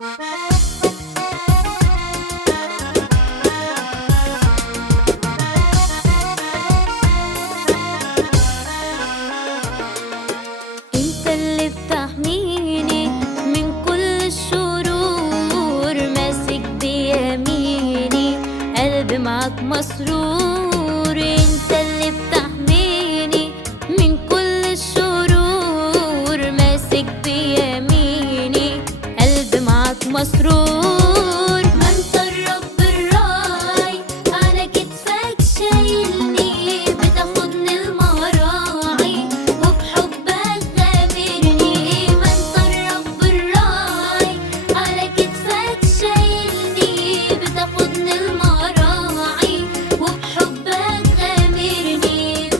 انت اللي بتحميني من كل الشرور، ماسك بيميني قلبي معاك مسرور. انت اللي بتحميني من كل الشرور، ماسك بيميني قلبي معاك مسرور. ما انت الرب الراعي على كتفك شايلني، بتاخدني المراعي وبحبك غامرني. ما انت الرب الراعي على كتفك شايلني، بتاخدني المراعي وبحبك غامرني.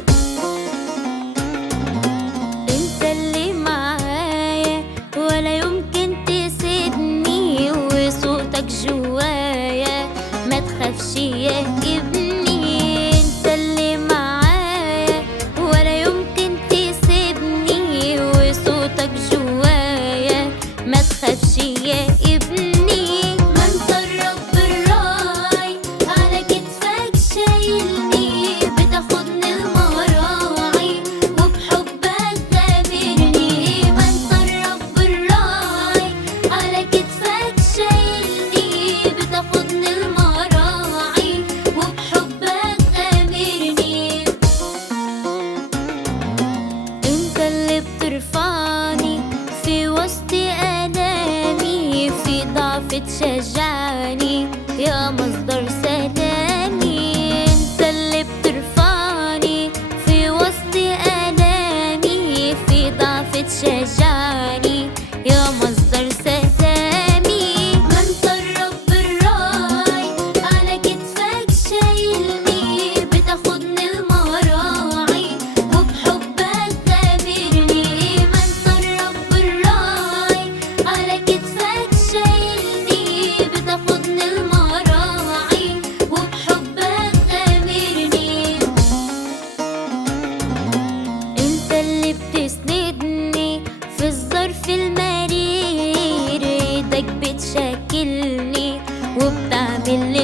انت اللي معايا ولا يمكن تسيبني، وصوتك جوايا ما تخافش يا ابني. انت اللي معايا ولا يمكن تسيبني، وصوتك جوايا ما تخافش يا ابني. ما انت الرب الراعي على كتفك شايلني، بتاخدني المراعي وبحبك غامرني. ما انت الرب الراعي على كتفك شايلني، بتاخدني المراعي وبحبك غامرني. انت اللي بترفعني في وسط آلامي، في ضعف تشجعني يا مصدر سلامي. انت اللي بترفعني في وسط آلامي، في ضعف تشجعني يا مصدر سلامي. ما انت الرب الراعي على كتفك شايلني، بتاخدني المراعي وبحبك غامرني. ما انت الرب الراعي على كتفك شايلني، بتاخدني المراعي وبحبك غامرني. انت اللي بتسندني في الظرف المرير، ايدك بتشكلني وبتعمل